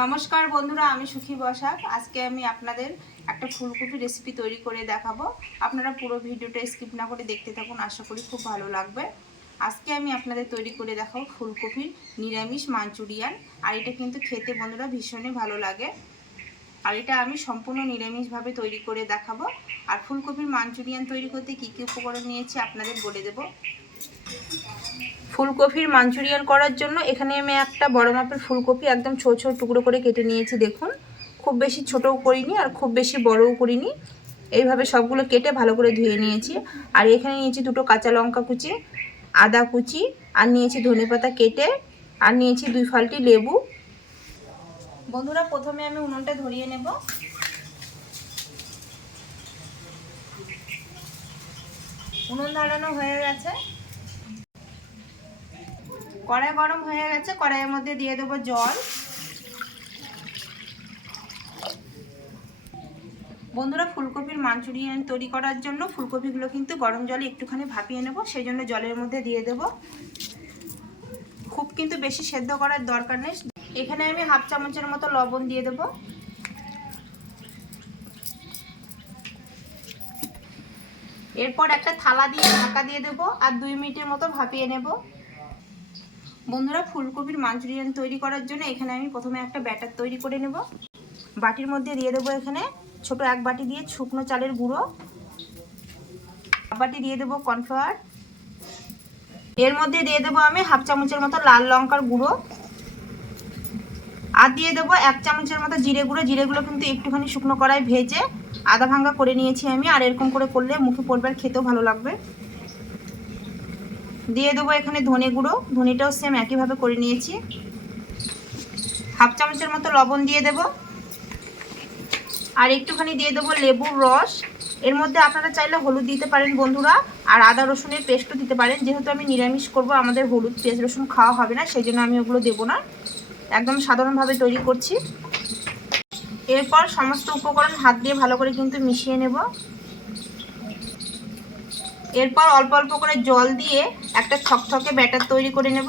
নমস্কার বন্ধুরা, আমি সুখী বসাক। আজকে আমি আপনাদের একটা ফুলকপি রেসিপি তৈরি করে দেখাবো। আপনারা পুরো ভিডিওটা স্কিপ না করে দেখতে থাকুন, আশা করি খুব ভালো লাগবে। আজকে আমি আপনাদের তৈরি করে দেখাবো ফুলকপির নিরামিষ মাঞ্চুরিয়ান। আর এটা কিন্তু খেতে বন্ধুরা ভীষণই ভালো লাগে। আর এটা আমি সম্পূর্ণ নিরামিষভাবে তৈরি করে দেখাবো। আর ফুলকপির মাঞ্চুরিয়ান তৈরি করতে কী কী উপকরণ নিয়েছি আপনাদের বলে দেবো। ফুলকপির মাঞ্চুরিয়ান করার জন্য এখানে আমি একটা বড় মাপের ফুলকপি একদম ছোট ছোট টুকরো করে কেটে নিয়েছি, দেখুন। খুব বেশি ছোটও করিনি আর খুব বেশি বড়ও করিনি। এইভাবে সবগুলো কেটে ভালো করে ধুয়ে নিয়েছি। আর এখানে নিয়েছি দুটো কাঁচা লঙ্কা কুচি, আদা কুচি, আর নিয়েছি ধনেপাতা কেটে, আর নিয়েছি দুই ফালটি লেবু। বন্ধুরা, প্রথমে আমি উনুনটা ধরিয়ে নেব। উনুন ধরানো হয়ে গেছে। কড়াই গরম হয়ে গেছে, কড়াইয়ের মধ্যে দিয়ে দেবো জল। বন্ধুরা, ফুলকপির মাঞ্চুরিয়ান তৈরি করার জন্য ফুলকপিগুলো কিন্তু গরম জলে একটুখানি ভাপিয়ে নেব, সেই জন্য জলের মধ্যে দিয়ে দেব। খুব কিন্তু বেশি সেদ্ধ করার দরকার নেই। এখানে আমি হাফ চামচের মতো লবণ দিয়ে দেব। এরপর একটা থালা দিয়ে ঢাকা দিয়ে দেব, আর দুই মিনিটের মতো ভাপিয়ে নেব। বন্ধুরা ফুলকপির মাঞ্চুরিয়ান তৈরি করার জন্য এখানে আমি প্রথমে একটা ব্যাটার তৈরি করে নেব। বাটির মধ্যে দিয়ে দেবো এখানে ছোট এক বাটি দিয়ে শুকনো চালের গুঁড়ো। বাটি দিয়ে দেবো কর্নফ্লাওয়ার। এর মধ্যে দিয়ে দেবো আমি হাফ চামচের মতো লাল লঙ্কার গুঁড়ো। আর দিয়ে দেবো এক চামচের মতো জিরে গুঁড়ো। জিরেগুলো কিন্তু একটুখানি শুকনো কড়াই ভেজে আদা ভাঙ্গা করে নিয়েছি আমি। আর এরকম করে করলে মুখে পড়বে আর খেতেও ভালো লাগবে। দিয়ে দেবো এখানে ধনে গুঁড়ো। ধনেটাও সেম একইভাবে করে নিয়েছি। হাফ চামচের মতো লবণ দিয়ে দেব। আর একটুখানি দিয়ে দেবো লেবুর রস। এর মধ্যে আপনারা চাইলে হলুদ দিতে পারেন বন্ধুরা, আর আদা রসুনের পেস্টও দিতে পারেন। যেহেতু আমি নিরামিষ করব, আমাদের হলুদ পেস্ট রসুন খাওয়া হবে না, সেই জন্য আমি ওগুলো দেবো না। একদম সাধারণভাবে তৈরি করছি। এরপর সমস্ত উপকরণ হাত দিয়ে ভালো করে কিন্তু মিশিয়ে নেব। এরপর অল্প অল্প করে জল দিয়ে একটা থকথকে ব্যাটার তৈরি করে নেব।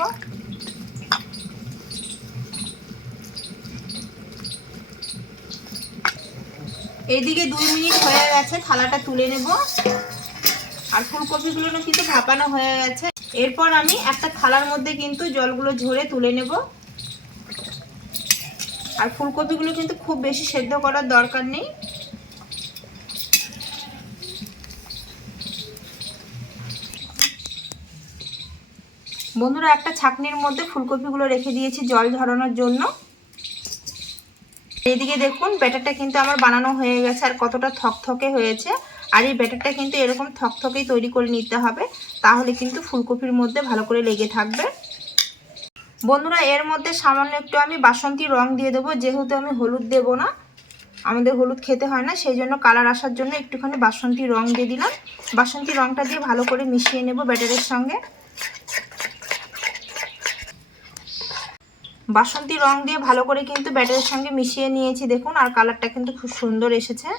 এদিকে দুই মিনিট হয়ে গেছে, থালাটা তুলে নেব। আর ফুলকপিগুলো কিন্তু ভাপানো হয়ে গেছে। এরপর আমি একটা থালার মধ্যে কিন্তু জলগুলো ঝরে তুলে নেব। আর ফুলকপিগুলো কিন্তু খুব বেশি সেদ্ধ করার দরকার নেই। বন্ধুরা, একটা ছাকনির মধ্যে ফুলকপিগুলো রেখে দিয়েছি জল ঝরানোর জন্য। এইদিকে দেখুন, ব্যাটারটা কিন্তু আমার বানানো হয়ে গেছে আর কতটা থকথকে হয়েছে। আর এই ব্যাটারটা কিন্তু এরকম থকথকেই তৈরি করে নিতে হবে, তাহলে কিন্তু ফুলকপির মধ্যে ভালো করে লেগে থাকবে। বন্ধুরা, এর মধ্যে সামান্য একটু আমি বাসন্তী রং দিয়ে দেবো, যেহেতু আমি হলুদ দেব না। আমাদের হলুদ খেতে হয় না, সেই জন্য কালার আসার জন্য একটুখানি বাসন্তী রং দিয়ে দিলাম। বাসন্তী রংটা দিয়ে ভালো করে মিশিয়ে নেব ব্যাটারের সঙ্গে। বাসন্তী রং দিয়ে ভালো করে কিন্তু ব্যাটারের সঙ্গে মিশিয়ে নিয়েছি, দেখুন, আর কালারটা কিন্তু খুব সুন্দর এসেছে।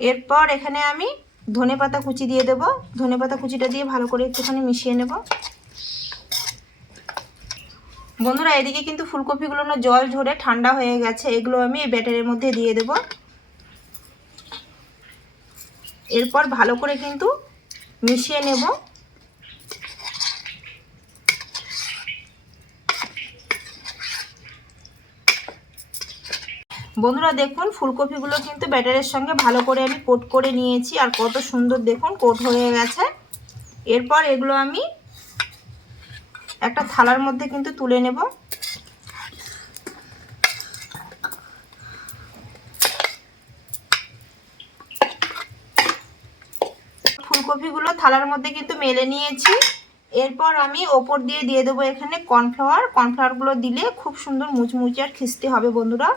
এরপর এখানে আমি ধনে পাতা কুচি দিয়ে দেব। ধনে পাতা কুচিটা দিয়ে ভালো করে একটুখানি মিশিয়ে নেব। বন্ধুরা, এদিকে কিন্তু ফুলকপিগুলো না জল ঝরে ঠান্ডা হয়ে গেছে, এগুলো আমি এই ব্যাটারের মধ্যে দিয়ে দেব। এরপর ভালো করে কিন্তু মিশিয়ে নেব। বন্ধুরা দেখুন, ফুলকপিগুলো কিন্তু ব্যাটারের সঙ্গে ভালো করে আমি কোট করে নিয়েছি, আর কত সুন্দর দেখুন, কোট হয়ে গেছে। এরপর এগুলো আমি একটা থালার মধ্যে কিন্তু তুলে নেব। ফুলকপিগুলো থালার মধ্যে কিন্তু মেলে নিয়েছি। এরপর আমি ওপর দিয়ে দিয়ে দেবো এখানে কর্নফ্লাওয়ার। কর্নফ্লাওয়ারগুলো দিলে খুব সুন্দর মুচমুচে আর খিস্তি হবে বন্ধুরা।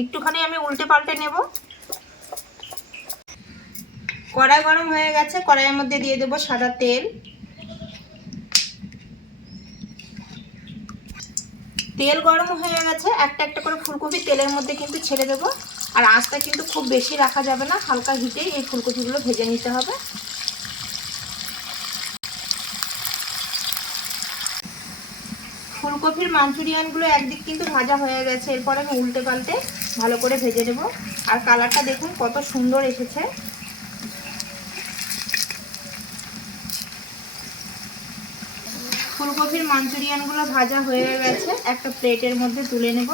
একটুখানি আমি উল্টে পাল্টে নেব। কড়াই গরম হয়ে গেছে, কড়াইয়ের মধ্যে দিয়ে দেবো সাদা তেল। তেল গরম হয়ে গেছে, একটা একটা করে ফুলকপি তেলের মধ্যে কিন্তু ছেড়ে দেবো। আর আঁচটা কিন্তু খুব বেশি রাখা যাবে না, হালকা হিটেই এই ফুলকপিগুলো ভেজে নিতে হবে। ফুলকপির মাঞ্চুরিয়ানগুলো একদিক কিন্তু ভাজা হয়ে গেছে, এরপর আমি উল্টে পাল্টে ভালো করে ভেজে নেব। আর কালারটা দেখুন কত সুন্দর এসেছে। ফুলকপির মাঞ্চুরিয়ানগুলো ভাজা হয়ে গেছে। একটা প্লেটের মধ্যে তুলে নেব।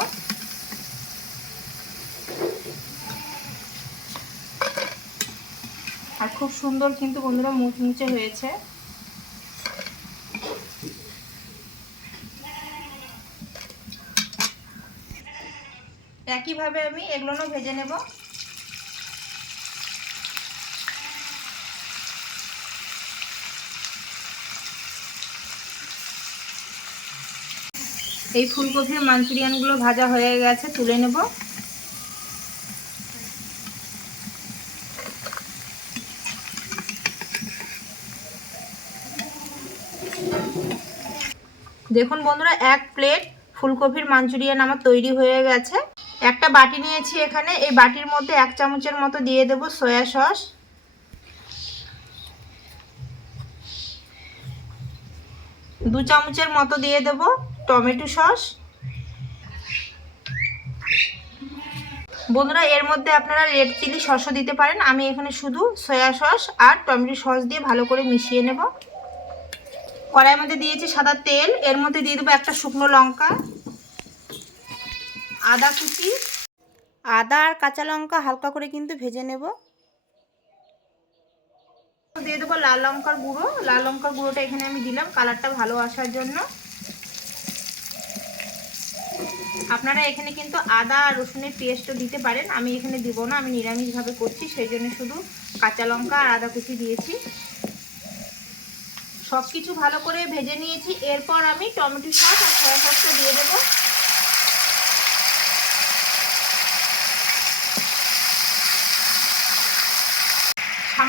আর খুব সুন্দর কিন্তু বন্ধুরা মুচমুচে হয়েছে। একইভাবে আমি এগুলোও ভেজে নেব। এই ফুলকপির মাঞ্চুরিয়ানগুলো ভাজা হয়ে গেছে, তুলে নেব। দেখুন বন্ধুরা, এক প্লেট ফুলকপির মাঞ্চুরিয়ান আমার তৈরি হয়ে গেছে। একটা বাটি নিয়েছি এখানে, এই বাটির মধ্যে এক চামচের মতো দিয়ে দেব সয়া সস। দু চামচের মতো দিয়ে দেব টমেটো সস। বন্ধুরা, এর মধ্যে আপনারা রেড চিলি সসও দিতে পারেন। আমি এখানে শুধু সয়া সস আর টমেটো সস দিয়ে ভালো করে মিশিয়ে নেব। কড়াইয়ের মধ্যে দিয়েছি সাদা তেল। এর মধ্যে দিয়ে দেবো একটা শুকনো লঙ্কা। আদা কুচি, আদা আর কাঁচা লঙ্কা হালকা করে কিন্তু ভেজে নেব। দিয়ে দেবো লাল লঙ্কার গুঁড়ো। লাল লঙ্কার গুঁড়োটা এখানে আমি দিলাম কালারটা ভালো আসার জন্য। আপনারা এখানে কিন্তু আদা আর রসুনের পেস্টও দিতে পারেন। আমি এখানে দিব না, আমি নিরামিষভাবে করছি, সেই জন্য শুধু কাঁচা লঙ্কা আর আদা কুচি দিয়েছি। সব কিছু ভালো করে ভেজে নিয়েছি। এরপর আমি টমেটো সস আর সয়া সসটা দিয়ে দেবো।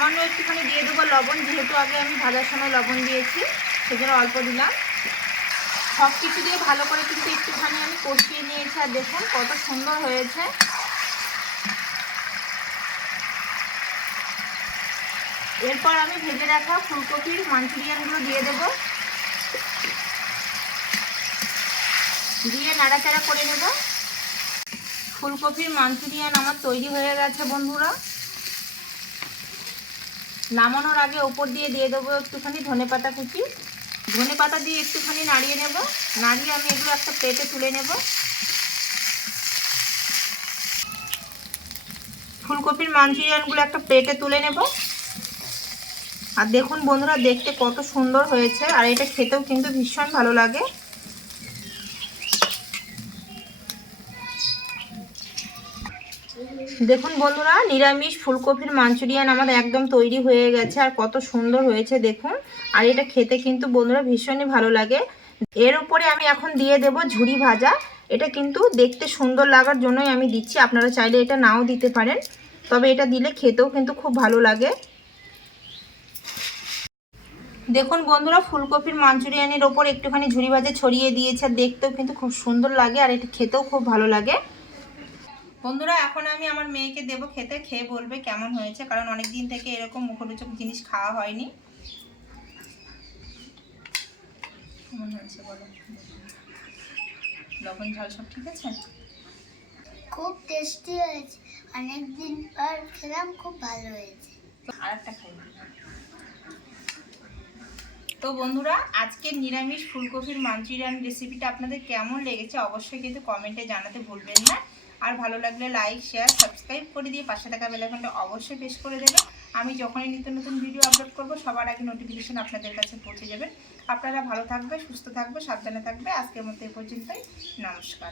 সামান্য একটুখানি দিয়ে দেবো লবণ, যেহেতু আগে আমি ভাজার সময় লবণ দিয়েছি, সেজন্য অল্প দিলাম। সব কিছু দিয়ে ভালো করে কিন্তু একটুখানি আমি কষিয়ে নিয়েছি, আর দেখুন কত সুন্দর হয়েছে। এরপর আমি ভেজে রাখা ফুলকপির মাঞ্চুরিয়ানগুলো দিয়ে দেব। দিয়ে নাড়াচাড়া করে নেব। ফুলকপির মাঞ্চুরিয়ান আমার তৈরি হয়ে গেছে, বন্ধুরা। নামানোর আগে ওপর দিয়ে দিয়ে দেবো একটুখানি ধনে পাতা কুচি। ধনে পাতা দিয়ে একটুখানি নাড়িয়ে নেব। নাড়িয়ে আমি এগুলো একটা প্লেটে তুলে নেব। ফুলকপির মাঞ্চুরিয়ানগুলো একটা প্লেটে তুলে নেব। আর দেখুন বন্ধুরা, দেখতে কত সুন্দর হয়েছে। আর এটা খেতেও কিন্তু ভীষণ ভালো লাগে। দেখুন বন্ধুরা, নিরামিষ ফুলকপির মাঞ্চুরিয়ান আমাদের একদম তৈরি হয়ে গেছে আর কত সুন্দর হয়েছে দেখুন। আর এটা খেতে কিন্তু বন্ধুরা ভীষণই ভালো লাগে। এর উপরে আমি এখন দিয়ে দেব ঝুড়ি ভাজা। এটা কিন্তু দেখতে সুন্দর লাগার জন্যই আমি দিচ্ছি। আপনারা চাইলে এটা নাও দিতে পারেন। তবে এটা দিলে খেতেও কিন্তু খুব ভালো লাগে। দেখুন বন্ধুরা, ফুলকপির মাঞ্চুরিয়ানের ওপর একটুখানি ঝুড়ি ভাজা ছড়িয়ে দিয়েছে। আর দেখতেও কিন্তু খুব সুন্দর লাগে আর এটা খেতেও খুব ভালো লাগে। বন্ধুরা এখন আমি আমার মেয়েকে দেব খেতে খেয়ে বলবে কেমন হয়েছে কারণ অনেক দিন থেকে এরকম মুখরোচক জিনিস খাওয়া হয়নি। কেমন হয়েছে বলো? লবণ ঝাল সব ঠিক আছে? খুব টেস্টি হয়েছে। অনেকদিন পর খেলাম খুব ভালো হয়েছে। আর একটা খাই। তো বন্ধুরা আজকের নিরামিষ ফুলকপির মাঞ্চুরিয়ান রেসিপিটা আপনাদের কেমন লেগেছে অবশ্যই কিন্তু কমেন্টে জানাতে ভুলবেন না। আর ভালো লাগলে লাইক শেয়ার সাবস্ক্রাইব করে দিয়ে পাশে থাকা বেলাইকনটা অবশ্যই প্রেস করে দেবেন আমি যখনই নিত্য নতুন ভিডিও আপলোড করব, সবার আগে নোটিফিকেশান আপনাদের কাছে পৌঁছে যাবেন আপনারা ভালো থাকবে, সুস্থ থাকবে, সাবধানে থাকবে। আজকের মতো এই পর্যন্তই। নমস্কার।